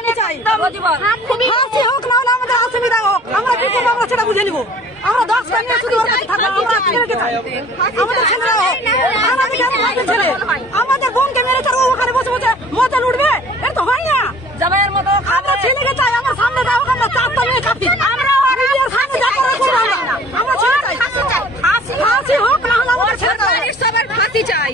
আইনি চাই, ফাঁসি হোক না হলে আমাদের অসুবিধা হোক, আমরা কি করবো আমরা সেটা বুঝে নিব। আমরা 10টা নিয়ে শুধু ওর কাছে থাকবো, আমরা ছেলেকে চাই, আমাদের ছেলেরা হোক, আমাদের ছেলে আমাদের বোনকে মেরেছে, ও ওখানে বসে বসে মজা লুটবে, এটা তো হয় না। জামাইয়ের মতো আমরা ছেলেকে চাই, আমার সামনে যাও, আমরা 4টা মেয়ে কাঁপি, আমরা সামনে যা করার করবো, আমরা ছেলে চাই, ফাঁসি হোক না হলে আমাদের ছেলে সবার ফাঁসি চাই।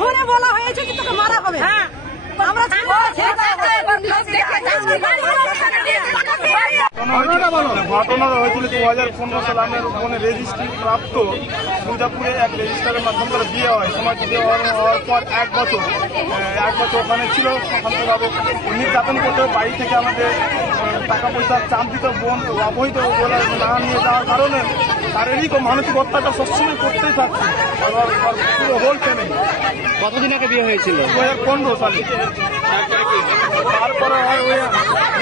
ফোনে বলা হয়েছে কি তোকে মারা হবে, আমরা ঘটনা হয়েছিল 2015 সালে আমার ওখানে রেজিস্ট্রি প্রাপ্ত দুর্গাপুরে এক রেজিস্ট্রারের মাধ্যমে তার বিয়ে হয়। সমাজ বিয়ে হওয়ার পর 1 বছর ওখানে ছিল, শান্তভাবে নির্যাতন করতে বাড়ি থেকে আমাদের টাকা পয়সা চাপ দিত, বোন অবৈধ বলে না নিয়ে যাওয়ার কারণে শারীরিক ও মানসিক অত্যাচার সবসময় করতেই থাকছে। পুরো হোল ফ্যামিলি। কতদিন আগে বিয়ে হয়েছিল? 2015 সালে। তারপরে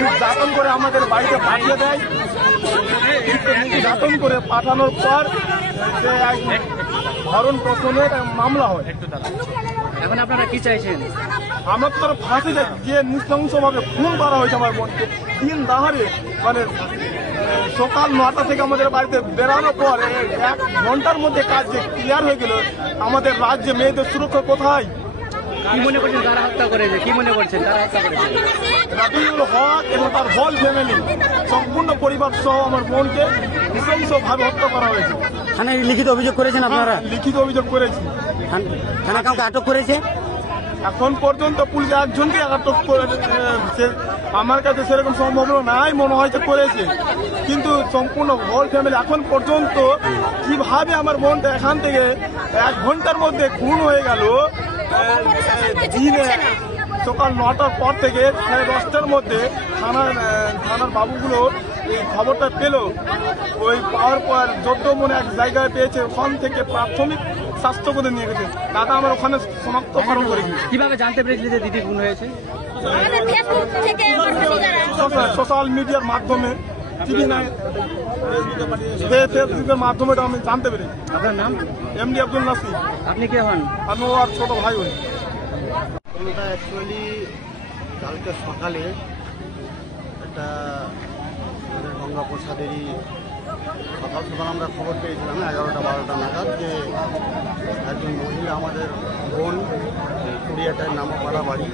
নির্যাতন করে আমাদের বাড়িতে পাঠিয়ে দেয়, নির্যাতন করে পাঠানোর পর যে ধরন প্রশ্নের মামলা হয়। এখন আপনারা কি চাইছেন? আমার তো ফাঁসি যে নৃশংসভাবে খুন করা হয়েছে আমার বোনকে, দিন দাহারে মানে সকাল 9টা থেকে আমাদের বাড়িতে বেরানোর পর 1 ঘন্টার মধ্যে কাজ যে ক্লিয়ার হয়ে গেল। আমাদের রাজ্যে মেয়েদের সুরক্ষা কোথায়? কি মনে করছেন কারা হত্যা করেছে? কি মনে করছেন কারা হত্যা করেছে? রাবিউল হক এবং তার হোল ফ্যামিলি, সম্পূর্ণ পরিবার সহ আমার বোনকে নৃশংসভাবে হত্যা করা হয়েছে। থানায় লিখিত অভিযোগ করেছেন আপনারা? লিখিত অভিযোগ করেছি। থানা কাউকে আটক করেছে? এখন পর্যন্ত পুলিশ একজনকে আটক করেছে। আমার কাছে সেরকম সম্ভাবনা নাই, মনে হয়েছে করেছে, কিন্তু সম্পূর্ণ হোল ফ্যামিলি এখন পর্যন্ত কিভাবে আমার বোনটা এখান থেকে 1 ঘন্টার মধ্যে খুন হয়ে গেল। দিনে সকাল 9টার পর থেকে 10:30টার মধ্যে থানার বাবুগুলো এই খবরটা পেল। ওই পাওয়ার পর যত মনে এক জায়গায় পেয়েছে, ওখান থেকে প্রাথমিক স্বাস্থ্য করে নিয়ে গেছে। দাদা আমার ওখানে সমাপ্তকরণ করে দিয়েছে। কিভাবে জানতে পেরেছিল যে দিদি খুন হয়েছে? সোশ্যাল মিডিয়ার মাধ্যমে, টিভি নাই, ফেসবুকের মাধ্যমে আমি জানতে পেরেছি। আপনার নাম? MD আব্দুল নাসির। আপনি কে হন? আমি ওর ছোট ভাই হই। অ্যাকচুয়ালি কালকে সকালে একটা আমাদের গঙ্গা প্রসাদেরই সকাল আমরা খবর পেয়েছিলাম 11টা-12টা নাগাদ যে একজন মহিলা আমাদের বোন কুড়িয়াটায় নামপাড়া বাড়ি